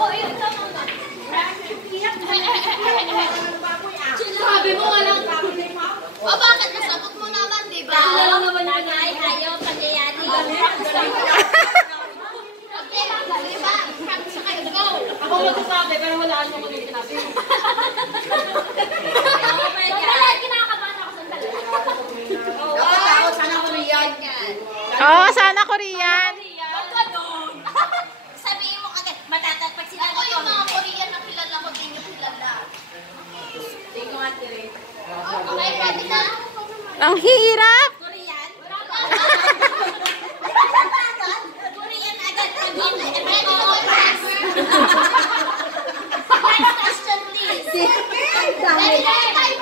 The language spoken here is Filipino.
Ako, yun. Sabi mo walang o bakit? Nasagot mo naman, di ba? Alam naman yung nanay, ayaw, pangyayari. Okay, di ba? Sa kayo, go! Ako magsasabi, pero wala niyo kung yung sinabi. Sandali, kinakabahan ako sandali. Ako, sana Korean. Oo, sana Korean. Sabihin mo agad, matatagpag sila. Ako yung mga Korean na kilala ko, di nyo kilala. Hindi ko nga tiri. Okay, pwede na? Ang hirap. Korean? Korean agad. Next question, please. Ready, time